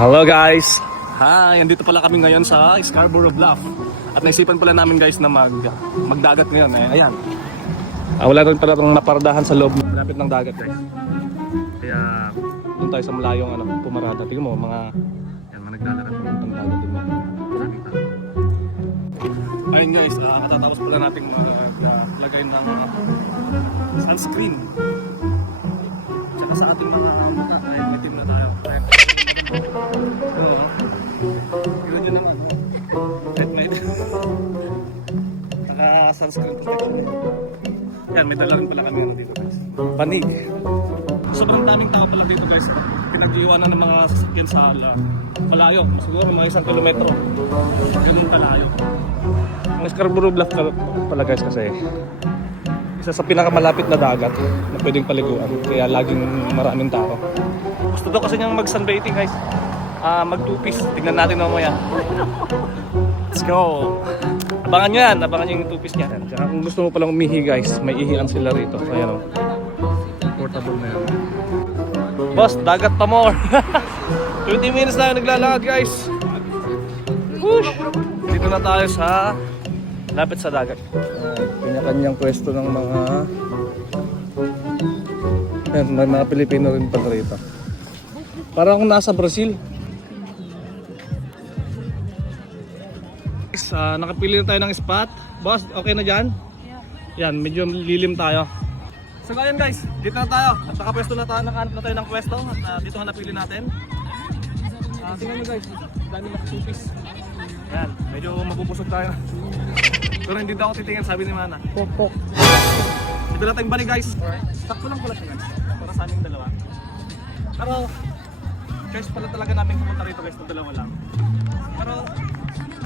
Hello guys! Hi! Andito pala kami ngayon sa Scarborough Bluff. At naisipan pala namin guys na magdagat ngayon. Ayan. Wala rin pala itong naparadahan sa loob. Malapit ng dagat guys. Kaya doon tayo sa malayong pumarada. Tingnan mo mga naglalakad ng dagat din mo. Ayun guys, matatapos pala natin lagay ng sunscreen. Tsaka sa ating mga mata ay itim na tayo. Yun yun naman. Mate. Naka sunscreen protection. Yan, may dala rin pala kami dito guys. Panig. Sobrang daming tao pala dito guys. Pinag-iwanan ng mga sasakyan sa malayo. Siguro mga 1 kilometro. Ganun kalayo. Ang Scarborough Bluff pala guys kasi isa sa pinakamalapit na dagat na pwedeng paliguan. Kaya laging maraming tao. Gusto daw kasi niyang mag-sunbathing guys. Mag-two-piece. Tingnan natin mamaya. Let's go! Abangan nyo yan. Abangan nyo yung two-piece niya. Tsaka kung gusto mo palang umihi guys, may ihian sila rito. Ayan o. Portable na yan. Boss, dagat pa more. 20 minutes na yung naglalakad guys. Whoosh! Dito na tayo sa lapit sa dagat. Kanya-kanyang pwesto ng mga may mga Pilipino rin pala rito. Parang akong nasa Brazil. Nakapili na tayo ng spot. Boss, okay na dyan? Yan, medyo lilim tayo. So ngayon guys, dito na tayo. At nakapwesto na tayo, nakahanap na tayo ng pwesto. At dito nga napili natin. Tingnan nyo guys, dami na kasupis. Yan, medyo mapupusog tayo. Pero hindi daw ako titingin, sabi ni Mana. Pok. Dito na tayong balik guys. Sakto lang pala siya guys. Para sa aming dalawa. Pero choice pala talaga namin pumunta rito guys, ng dalawa lang. Pero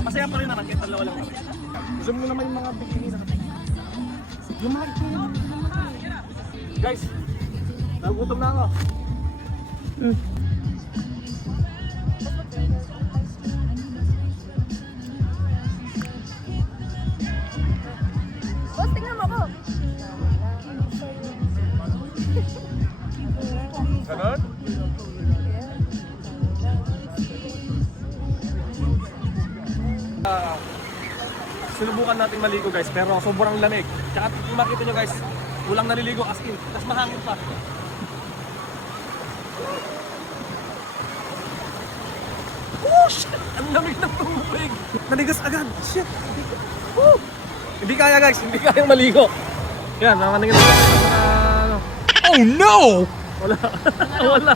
masaya pa rin na nakita dalawa lang kami. Zoom mo naman yung mga bikini na kami. Yung mga bikini. Guys, nagugutom na ako. Boss, tingnan mo ko. Ganon? Sinubukan natin maligo guys, pero sobrang lamig. Tsaka kung makita nyo guys, walang naliligo as in. Tapos mahangin pa. Oh shit! Ang lamig ng tubig! Naligas agad! Shit! Woo! Hindi kaya guys, hindi kayang maligo. Yan, namaningin natin sa Oh no! Wala.